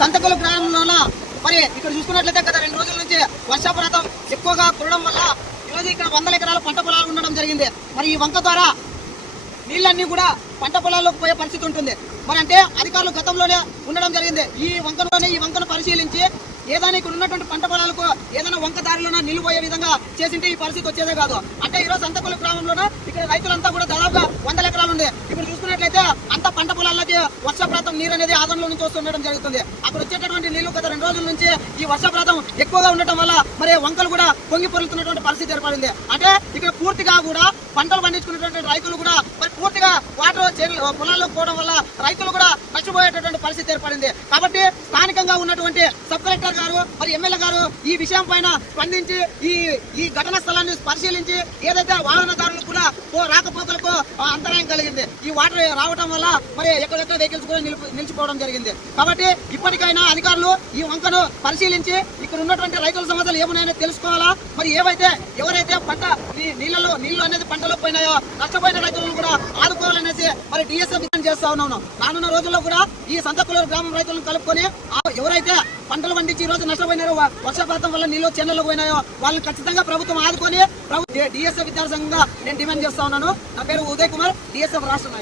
సంతకుల గ్రామంలోన మరి ఇక్కడ చూసుకున్నట్లయితే గత రెండు రోజుల నుంచి వర్షాపాతం ఎక్కువగా కురడం వల్ల ఈరోజు ఇక్కడ వందల ఎకరాల పంట పొలాలు ఉండడం జరిగింది. మరి ఈ వంక ద్వారా నీళ్ళన్నీ కూడా పంట పొలాల్లోకి పోయే పరిస్థితి ఉంటుంది. మరి అంటే అధికారులు గతంలోనే ఉండడం జరిగింది. ఈ వంకలోనే ఈ వంకను పరిశీలించి ఏదైనా ఇక్కడ ఉన్నటువంటి పంట పొలాలకు ఏదైనా వంక దారిలోనా నిలిపోయే విధంగా చేసింటే ఈ పరిస్థితి వచ్చేదే కాదు. అంటే ఈరోజు సంతకుల గ్రామంలోన ఇక్కడ రైతులంతా కూడా దాదాపుగా వందల ఎకరాలు ఉంది. ఇప్పుడు చూసుకున్నట్లయితే అంత పంట పొలాల్లోకి వర్షప్రాతం నీరు అనేది ఆదంలో జరుగుతుంది. అక్కడ వచ్చేటటువంటి నీళ్ళు గత రెండు రోజుల నుంచి ఈ వర్షప్రాతం ఎక్కువగా ఉండటం వల్ల మరి వంకలు కూడా పొంగి పొరులుతున్నటువంటి పరిస్థితి ఏర్పడింది. అంటే ఇక్కడ పూర్తిగా కూడా పంటలు పండించుకున్నటువంటి రైతులు కూడా మరి పూర్తిగా పొలాల్లో పోవడం వల్ల రైతులు కూడా నష్టపోయేటటువంటి పరిస్థితి ఏర్పడింది. కాబట్టి స్థానికంగా ఉన్నటువంటి సబ్ కలెక్టర్ గారు మరి ఎమ్మెల్యే గారు ఈ విషయం పైన స్పందించి ఈ ఈ ఘటన స్థలాన్ని పరిశీలించి ఏదైతే వాహనదారులకు కూడా పో- రాకపోకలకు అంతరాయం కలిగింది. ఈ వాటర్ రావడం వల్ల మరి ఎక్కడెక్కడ వెహికల్స్ కూడా నిలిపి నిలిచిపోవడం జరిగింది. కాబట్టి ఇప్పటికైనా అధికారులు ఈ వంకను పరిశీలించి ఇక్కడ ఉన్నటువంటి రైతుల సమస్యలు ఏమున్నాయో తెలుసుకోవాలా? మరి ఏవైతే ఎవరైతే పంట ఈ నీళ్ళలో నీళ్ళు అనేది పంటలో పోయినాయో నష్టపోయిన రైతులను కూడా చేసి మరి డిఎస్ఎం విధానం చేస్తా ఉన్నాను రానున్న రోజుల్లో కూడా ఈ సంతకులూరు గ్రామం రైతులను కలుపుకొని ఎవరైతే పంటలు పండించి ఈ రోజు నష్టపోయినారో వర్షపాతం వల్ల నీళ్ళు చెన్నెల్లో పోయినాయో వాళ్ళని ఖచ్చితంగా ప్రభుత్వం ఆదుకొని ప్రభుత్వ డిఎస్ఎఫ్ విద్యాసంఘంగా నేను డిమాండ్ చేస్తా ఉన్నాను. నా పేరు ఉదయ్ కుమార్ డిఎస్ఎఫ్ రాష్ట్ర